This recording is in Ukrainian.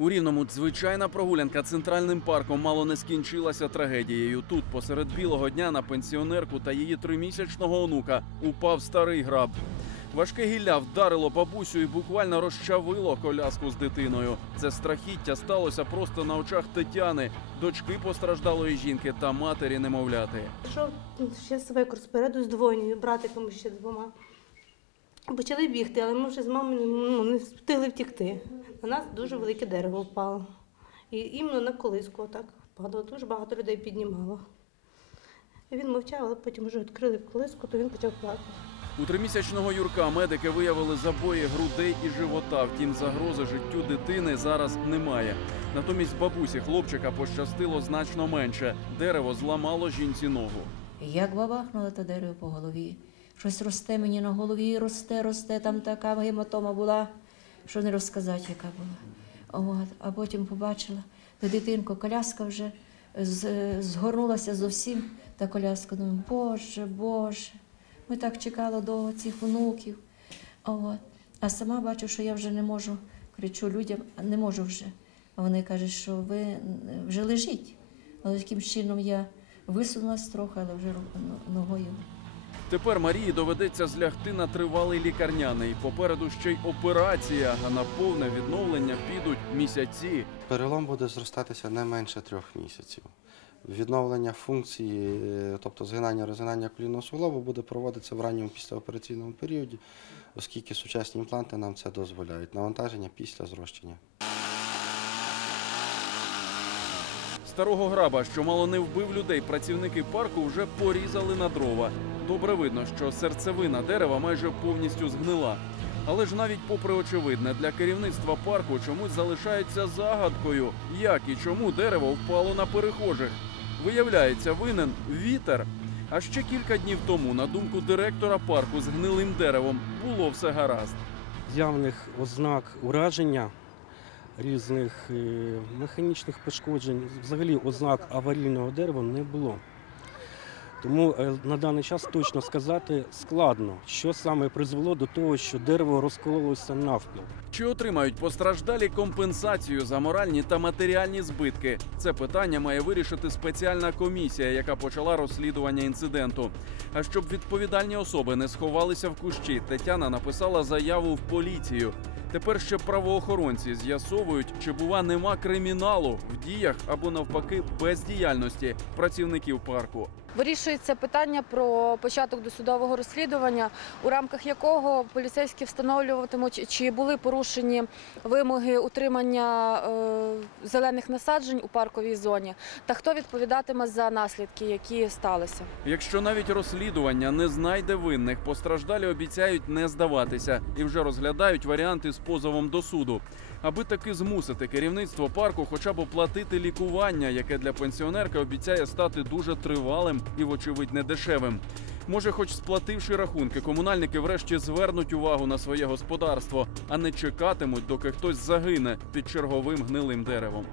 У рівному звичайна прогулянка центральним парком мало не скінчилася трагедією. Тут, посеред білого дня, на пенсіонерку та її тримісячного онука упав старий граб. Важке гілля вдарило бабусю і буквально розчавило коляску з дитиною. Це страхіття сталося просто на очах Тетяни, дочки постраждалої жінки та матері немовляти. Пішов ще свекор спереду з двойнею, братиком ще двома. Почали бігти, але ми вже з мамою ну, не встигли втікти. На нас дуже велике дерево впало. І іменно на колиску отак впало. Дуже багато людей піднімало. І він мовчав, але потім вже відкрили колиску, то він почав плакати. У тримісячного Юрка медики виявили забої грудей і живота. Втім, загрози життю дитини зараз немає. Натомість бабусі хлопчика пощастило значно менше. Дерево зламало жінці ногу. Як бабахнуло то дерево по голові. Щось росте мені на голові, росте, росте, там така гематома була, що не розказати, яка була. От. А потім побачила, та дитинко, коляска вже згорнулася зовсім, та коляска. Думаю, Боже, Боже, ми так чекали довго цих онуків. От. А сама бачу, що я вже не можу, кричу людям, «А не можу вже. А вони кажуть, що ви вже лежіть. Але таким чином я висунулась трохи, але вже но- ногою. Тепер Марії доведеться злягти на тривалий лікарняний. Попереду ще й операція, а на повне відновлення підуть місяці. Перелом буде зростатися не менше трьох місяців. Відновлення функції, е, тобто згинання розгинання колінного суглобу, буде проводитися в ранньому післяопераційному періоді, оскільки сучасні імпланти нам це дозволяють. Навантаження після зрощення. Старого граба, що мало не вбив людей, працівники парку вже порізали на дрова. Добре видно, що серцевина дерева майже повністю згнила. Але ж навіть попри очевидне, для керівництва парку чомусь залишається загадкою, як і чому дерево впало на перехожих. Виявляється, винен вітер. А ще кілька днів тому, на думку директора парку з гнилим деревом, було все гаразд. явних ознак ураження різних е, механічних пошкоджень, взагалі ознак аварійного дерева не було. Тому е, на даний час точно сказати складно, що саме призвело до того, що дерево розкололося навпіл. Чи отримають постраждалі компенсацію за моральні та матеріальні збитки? Це питання має вирішити спеціальна комісія, яка почала розслідування інциденту. А щоб відповідальні особи не сховалися в кущі, Тетяна написала заяву в поліцію. Тепер ще правоохоронці з'ясовують, чи бува нема криміналу в діях або навпаки бездіяльності працівників парку. Вирішується питання про початок досудового розслідування, у рамках якого поліцейські встановлюватимуть, чи були порушені вимоги утримання е, зелених насаджень у парковій зоні, та хто відповідатиме за наслідки, які сталися. Якщо навіть розслідування не знайде винних, постраждалі обіцяють не здаватися і вже розглядають варіанти з позовом до суду, аби таки змусити керівництво парку хоча б оплатити лікування, яке для пенсіонерки обіцяє стати дуже тривалим і, вочевидь, недешевим. Може, хоч сплативши рахунки, комунальники врешті звернуть увагу на своє господарство, а не чекатимуть, доки хтось загине під черговим гнилим деревом.